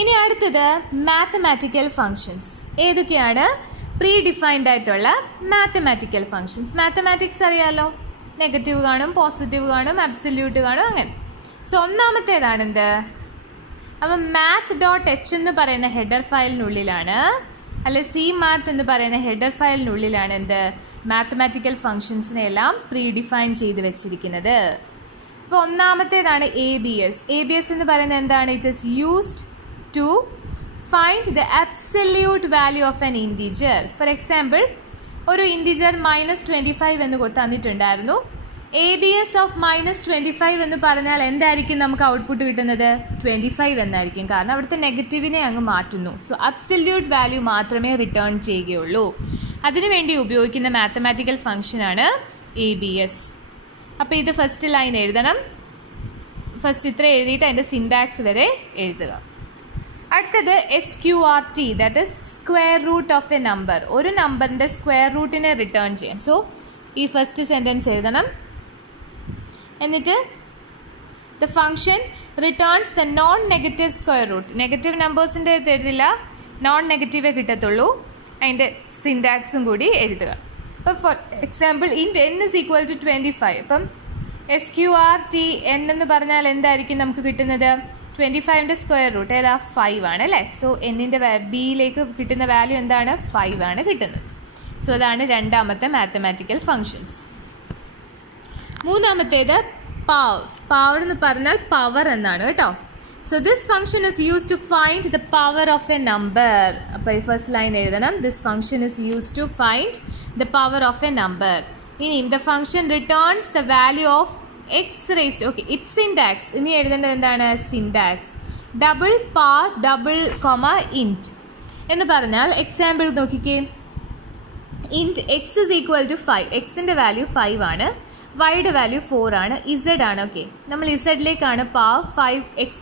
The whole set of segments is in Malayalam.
ഇനി അടുത്തത് മാത്തമാറ്റിക്കൽ ഫങ്ഷൻസ്. ഏതൊക്കെയാണ് പ്രീ ഡിഫൈൻഡ് ആയിട്ടുള്ള മാത്തമാറ്റിക്കൽ ഫങ്ഷൻസ്? മാത്തമാറ്റിക്സ് അറിയാമല്ലോ, നെഗറ്റീവ് കാണും, പോസിറ്റീവ് കാണും, അബ്സല്യൂട്ട് കാണും, അങ്ങനെ. സോ ഒന്നാമത്തേതാണ് എന്ത്? അപ്പം math.h എന്ന് പറയുന്ന ഹെഡർ ഫയലിനുള്ളിലാണ്, അല്ലെ സി മാത്ത് എന്ന് പറയുന്ന ഹെഡർ ഫയലിനുള്ളിലാണ് എന്ത്? മാത്തമാറ്റിക്കൽ ഫങ്ഷൻസിനെ എല്ലാം പ്രീ ഡിഫൈൻ ചെയ്ത് വെച്ചിരിക്കുന്നത്. അപ്പോൾ ഒന്നാമത്തേതാണ് ABS. ABS എന്ന് പറയുന്നത് എന്താണ്? It is used to find the absolute value of an integer. For example, ഒരു ഇൻറ്റിജർ -25 എന്ന് തന്നിട്ടുണ്ടായിരുന്നു. ABS ഓഫ് -25 എന്ന് പറഞ്ഞാൽ എന്തായിരിക്കും നമുക്ക് ഔട്ട്പുട്ട് കിട്ടുന്നത്? 25 എന്നായിരിക്കും. കാരണം അവിടുത്തെ നെഗറ്റീവിനെ അങ്ങ് മാറ്റുന്നു. സോ അബ്സല്യൂട്ട് വാല്യൂ മാത്രമേ റിട്ടേൺ ചെയ്യുകയുള്ളൂ. അതിനുവേണ്ടി ഉപയോഗിക്കുന്ന മാത്തമാറ്റിക്കൽ ഫംഗ്ഷനാണ് ABS. അപ്പോൾ ഇത് ഫസ്റ്റ് ലൈൻ എഴുതണം. ഫസ്റ്റ് ഇത്ര എഴുതിയിട്ട് അതിൻ്റെ സിൻടാക്സ് വരെ എഴുതുക. അടുത്തത് SQRT, that is square root of a number. ഒരു നമ്പറിൻ്റെ സ്ക്വയർ റൂട്ടിനെ റിട്ടേൺ ചെയ്യാൻ. സോ ഈ ഫസ്റ്റ് സെൻറ്റൻസ് എഴുതണം. എന്നിട്ട് the function returns the non negative square root. Negative നമ്പേഴ്സിൻ്റെ എഴുതില്ല, നോൺ നെഗറ്റീവേ കിട്ടത്തുള്ളൂ. അതിൻ്റെ സിൻടാക്സും കൂടി എഴുതുക. അപ്പം for example int n is equal to 25. അപ്പം SQRT n എന്ന് പറഞ്ഞാൽ എന്തായിരിക്കും നമുക്ക് കിട്ടുന്നത്? 25ൻ്റെ സ്ക്വയർ റൂട്ട് ഏതാ? 5 ആണ് അല്ലേ? സോ എന്നിൻ്റെ ബിയിലേക്ക് കിട്ടുന്ന വാല്യൂ എന്താണ്? 5 ആണ് കിട്ടുന്നത്. സോ അതാണ് രണ്ടാമത്തെ മാത്തമാറ്റിക്കൽ ഫങ്ഷൻസ്. മൂന്നാമത്തേത് പവർ. പവർ എന്ന് പറഞ്ഞാൽ പവർ എന്നാണ് കേട്ടോ. So this function is use to find the power of a number. അപ്പോൾ ഈ ഫസ്റ്റ് ലൈൻ എഴുതണം. This function is use to find the power of a number. ഇനി the function returns the value of x raised. Okay, it's syntax. ഇനി എഴുതേണ്ടത് എന്താണ്? Syntax. Double pow double comma int എന്ന് പറഞ്ഞാൽ എക്സാമ്പിൾ നോക്കിക്കേ. Int x is equal to 5. എക്സിൻ്റെ വാല്യൂ 5 ആണ്, വൈയുടെ വാല്യൂ 4 ആണ്, ഇസഡ് ആണ്. ഓക്കെ, നമ്മൾ ഇസഡിലേക്കാണ് power 5x,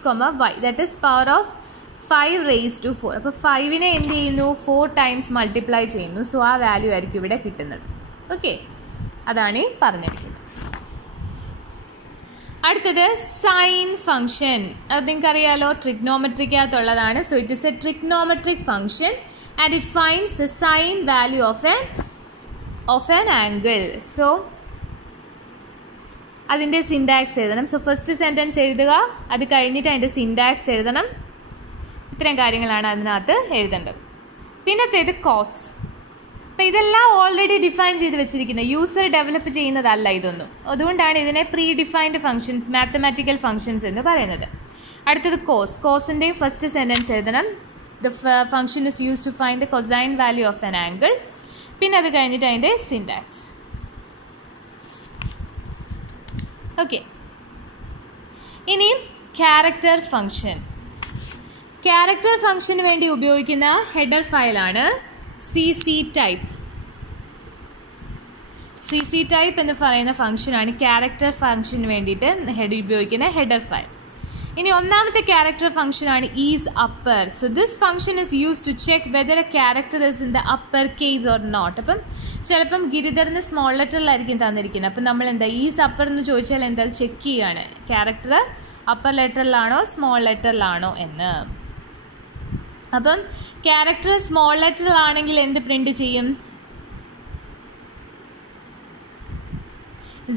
y, that is power of 5 raised to 4. അപ്പോൾ 5നെ എന്ത് ചെയ്യുന്നു? 4 ടൈംസ് മൾട്ടിപ്ലൈ ചെയ്യുന്നു. സോ ആ വാല്യൂ ആയിരിക്കും ഇവിടെ കിട്ടുന്നത്. ഓക്കെ, അതാണ് ഈ പറഞ്ഞിരിക്കുന്നത്. അടുത്തത് സൈൻ ഫംഗ്ഷൻ. അത് നിങ്ങൾക്കറിയാലോ, ട്രിഗ്നോമെട്രിക്കകത്തുള്ളതാണ്. So it is a trigonometric function and it finds the sine value of an angle. So അതിൻ്റെ സിൻടാക്സ് എഴുതണം. സോ ഫസ്റ്റ് സെൻറ്റൻസ് എഴുതുക, അത് കഴിഞ്ഞിട്ട് അതിൻ്റെ സിൻടാക്സ് എഴുതണം. ഇത്രയും കാര്യങ്ങളാണ് അതിനകത്ത് എഴുതേണ്ടത്. പിന്നത്തേത് കോസ്. അപ്പോൾ ഇതെല്ലാം ഓൾറെഡി ഡിഫൈൻ ചെയ്ത് വെച്ചിരിക്കുന്നത്, യൂസർ ഡെവലപ്പ് ചെയ്യുന്നതല്ല ഇതൊന്നും. അതുകൊണ്ടാണ് ഇതിനെ predefined functions, mathematical functions എന്ന് പറയുന്നത്. അടുത്തത് കോസ്. കോസിൻ്റെ ഫസ്റ്റ് സെൻറ്റൻസ് എഴുതണം. The function is use to find the cosine value of an angle. പിന്നെ അത് കഴിഞ്ഞിട്ട് അതിൻ്റെ സിൻടാക്സ്. ഓക്കെ, ഇനിയും ക്യാരക്ടർ ഫംഗ്ഷൻ. ക്യാരക്ടർ ഫംഗ്ഷന് വേണ്ടി ഉപയോഗിക്കുന്ന ഹെഡർ ഫയലാണ് CC ടൈപ്പ്. CC ടൈപ്പ് എന്ന് പറയുന്ന ഫംഗ്ഷനാണ് ക്യാരക്ടർ ഫംഗ്ഷന് വേണ്ടിയിട്ട് ഉപയോഗിക്കുന്ന ഹെഡർ ഫയൽ. ഇനി ഒന്നാമത്തെ ക്യാരക്ടർ ഫംഗ്ഷനാണ് is upper. So this function is use to check whether a character is in the upper case or not. അപ്പം ചിലപ്പം ഗിരിധറിന് സ്മോൾ ലെറ്ററിലായിരിക്കും തന്നിരിക്കുന്നത്. അപ്പം നമ്മൾ എന്താ ഈസ് അപ്പർ എന്ന് ചോദിച്ചാൽ എന്താ ചെക്ക് ചെയ്യുകയാണ്, ക്യാരക്ടർ അപ്പർ ലെറ്ററിലാണോ സ്മോൾ ലെറ്ററിലാണോ എന്ന്. അപ്പം ക്യാരക്ടർ സ്മോൾ ലെറ്ററിലാണെങ്കിൽ എന്ത് പ്രിൻറ്റ് ചെയ്യും?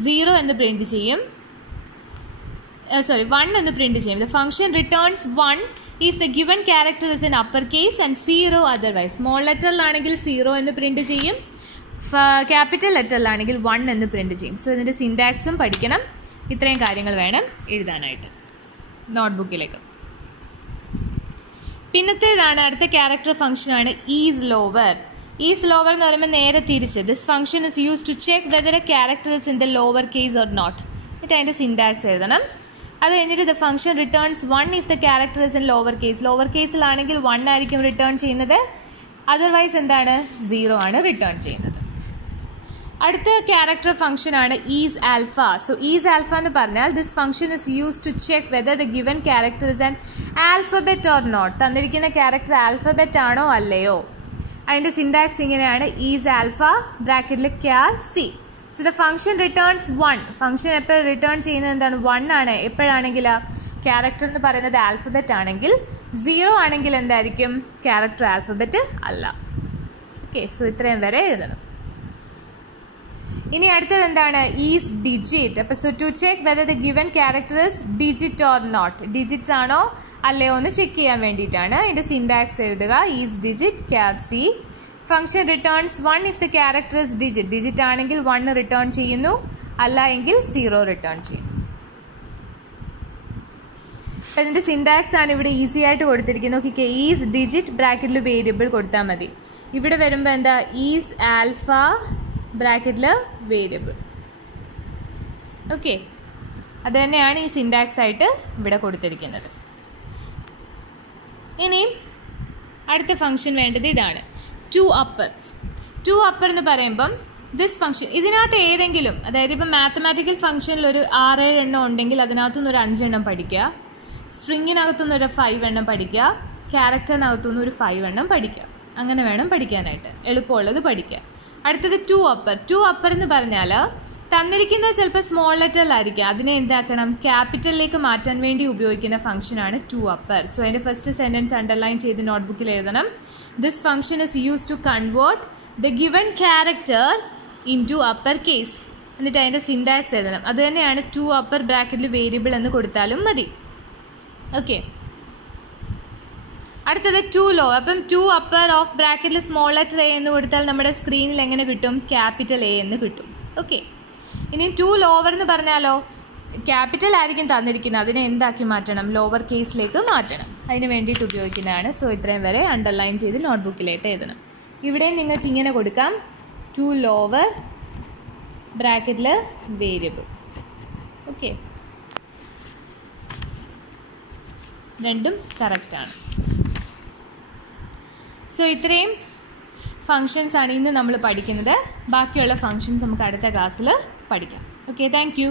0 എന്ന് പ്രിൻറ്റ് ചെയ്യും. 1 എന്ന് പ്രിൻറ്റ് ചെയ്യും. The function returns 1 if the given character is in upper case and 0 otherwise. Small ലെറ്ററിലാണെങ്കിൽ 0 എന്ന് പ്രിൻറ്റ് ചെയ്യും, ക്യാപിറ്റൽ ലെറ്ററിലാണെങ്കിൽ 1 എന്ന് പ്രിൻറ്റ് ചെയ്യും. സോ ഇതിൻ്റെ സിൻടാക്സും പഠിക്കണം. ഇത്രയും കാര്യങ്ങൾ വേണം എഴുതാനായിട്ട് നോട്ട്ബുക്കിലേക്ക്. പിന്നത്തേതാണ് അടുത്ത ക്യാരക്ടർ ഫംഗ്ഷനാണ് ഈസ് ലോവർ. ഈസ് ലോവർ എന്ന് പറയുമ്പോൾ നേരെ തിരിച്ച്. This function is use to check whether a character is in the lower case or not. എന്നിട്ട് അതിൻ്റെ സിൻടാക്സ് എഴുതണം. അത് കഴിഞ്ഞിട്ട് the function returns 1 if the character is in lower case. Lower കേസിലാണെങ്കിൽ 1 ആയിരിക്കും റിട്ടേൺ ചെയ്യുന്നത്, അതർവൈസ് എന്താണ്? 0 ആണ് റിട്ടേൺ ചെയ്യുന്നത്. അടുത്ത ക്യാരക്ടർ ഫംഗ്ഷനാണ് is alpha. So is alpha എന്ന് പറഞ്ഞാൽ this function is use to check whether the given character is an alphabet or not. തന്നിരിക്കുന്ന ക്യാരക്ടർ ആൽഫബറ്റ് ആണോ അല്ലയോ. അതിൻ്റെ സിൻടാക്സ് ഇങ്ങനെയാണ്: ഈസ് ആൽഫ ബ്രാക്കറ്റിൽ char c. So the function returns 1. Function എപ്പോൾ റിട്ടേൺ ചെയ്യുന്നത് എന്താണ്? 1 ആണ്. എപ്പോഴാണെങ്കിൽ ക്യാരക്ടർ എന്ന് പറയുന്നത് ആൽഫബറ്റ് ആണെങ്കിൽ, 0 ആണെങ്കിൽ എന്തായിരിക്കും? ക്യാരക്ടർ ആൽഫബറ്റ് അല്ല. ഓക്കെ, സോ ഇത്രയും വരെ എഴുതണം. ഇനി അടുത്തത് എന്താണ്? Is digit. അപ്പോൾ so to check whether the given character is digit or not, digits ആണോ അല്ലയോ എന്ന് ചെക്ക് ചെയ്യാൻ വേണ്ടിയിട്ടാണ്. ഇതിൻ്റെ സിൻടാക്സ് എഴുതുക. Is digit char c. Function returns 1 if the character is digit. Digit ആണെങ്കിൽ 1 റിട്ടേൺ ചെയ്യുന്നു, അല്ല എങ്കിൽ 0 റിട്ടേൺ ചെയ്യുന്നു. അപ്പം ഇതിൻ്റെ സിൻടാക്സ് ആണ് ഇവിടെ ഈസി ആയിട്ട് കൊടുത്തിരിക്കുന്നത്. നോക്കിക്കേ, ഈസ് ഡിജിറ്റ് ബ്രാക്കറ്റിൽ വേരിയബിൾ കൊടുത്താൽ മതി. ഇവിടെ വരുമ്പോൾ എന്താ? ഈസ് ആൽഫ ബ്രാക്കറ്റിൽ വേരിയബിൾ. ഓക്കെ, അത് തന്നെയാണ് ഈ സിൻടാക്സ് ആയിട്ട് ഇവിടെ കൊടുത്തിരിക്കുന്നത്. ഇനി അടുത്ത ഫംഗ്ഷൻ വേണ്ടത് ഇതാണ്, ടു അപ്പർ. ടു അപ്പർ എന്ന് പറയുമ്പം ദിസ് ഫംഗ്ഷൻ, ഇതിനകത്ത് ഏതെങ്കിലും, അതായത് ഇപ്പം മാത്തമാറ്റിക്കൽ ഫംഗ്ഷനിൽ ഒരു 6-7 എണ്ണം ഉണ്ടെങ്കിൽ അതിനകത്തുനിന്ന് ഒരു 5 എണ്ണം പഠിക്കുക, സ്ട്രിങ്ങിനകത്തുനിന്ന് ഒരു 5 എണ്ണം പഠിക്കുക, ക്യാരക്ടറിനകത്തുനിന്ന് ഒരു 5 എണ്ണം പഠിക്കുക. അങ്ങനെ വേണം പഠിക്കാനായിട്ട്, എളുപ്പമുള്ളത് പഠിക്കുക. അടുത്തത് ടു അപ്പർ. ടു അപ്പർ എന്ന് പറഞ്ഞാൽ തന്നിരിക്കുന്നത് ചിലപ്പോൾ സ്മോൾ ലെറ്ററിലായിരിക്കും, അതിനെ എന്താക്കണം? ക്യാപിറ്റലിലേക്ക് മാറ്റാൻ വേണ്ടി ഉപയോഗിക്കുന്ന ഫംഗ്ഷനാണ് ടു അപ്പർ. സോ അതിൻ്റെ ഫസ്റ്റ് സെൻറ്റൻസ് അണ്ടർലൈൻ ചെയ്ത് നോട്ട്ബുക്കിൽ എഴുതണം. This function is use to convert the given character in to upper case. എന്നിട്ട് അതിൻ്റെ സിൻടാക്സ് എഴുതണം. അത് തന്നെയാണ് ടു അപ്പർ ബ്രാക്കറ്റിൽ വേരിയബിൾ എന്ന് കൊടുത്താലും മതി. ഓക്കെ, അടുത്തത് ടു ലോ. അപ്പം ടു അപ്പർ ഓഫ് ബ്രാക്കറ്റിൽ സ്മോൾ ലെറ്റർ എ എന്ന് കൊടുത്താൽ നമ്മുടെ സ്ക്രീനിൽ എങ്ങനെ കിട്ടും? ക്യാപിറ്റൽ എ എന്ന് കിട്ടും. ഓക്കെ, ഇനി ടു ലോവർ എന്ന് പറഞ്ഞാലോ, ക്യാപിറ്റൽ ആയിരിക്കും തന്നിരിക്കുന്നത്, അതിനെ എന്താക്കി മാറ്റണം? ലോവർ കേസിലേക്ക് മാറ്റണം. അതിന് വേണ്ടിയിട്ട് ഉപയോഗിക്കുന്നതാണ്. സോ ഇത്രയും വരെ അണ്ടർലൈൻ ചെയ്ത് നോട്ട്ബുക്കിലായിട്ട് എഴുതണം. ഇവിടെയും നിങ്ങൾക്ക് ഇങ്ങനെ കൊടുക്കാം, ടു ലോവർ ബ്രാക്കറ്റിൽ വേരിയബിൾ. ഓക്കെ, രണ്ടും കറക്റ്റാണ്. സോ ഇത്രയും ഫങ്ഷൻസ് ആണ് ഇന്ന് നമ്മൾ പഠിക്കുന്നത്. ബാക്കിയുള്ള ഫങ്ഷൻസ് നമുക്ക് അടുത്ത ക്ലാസ്സിൽ പഠിക്കാം. Okay, thank you.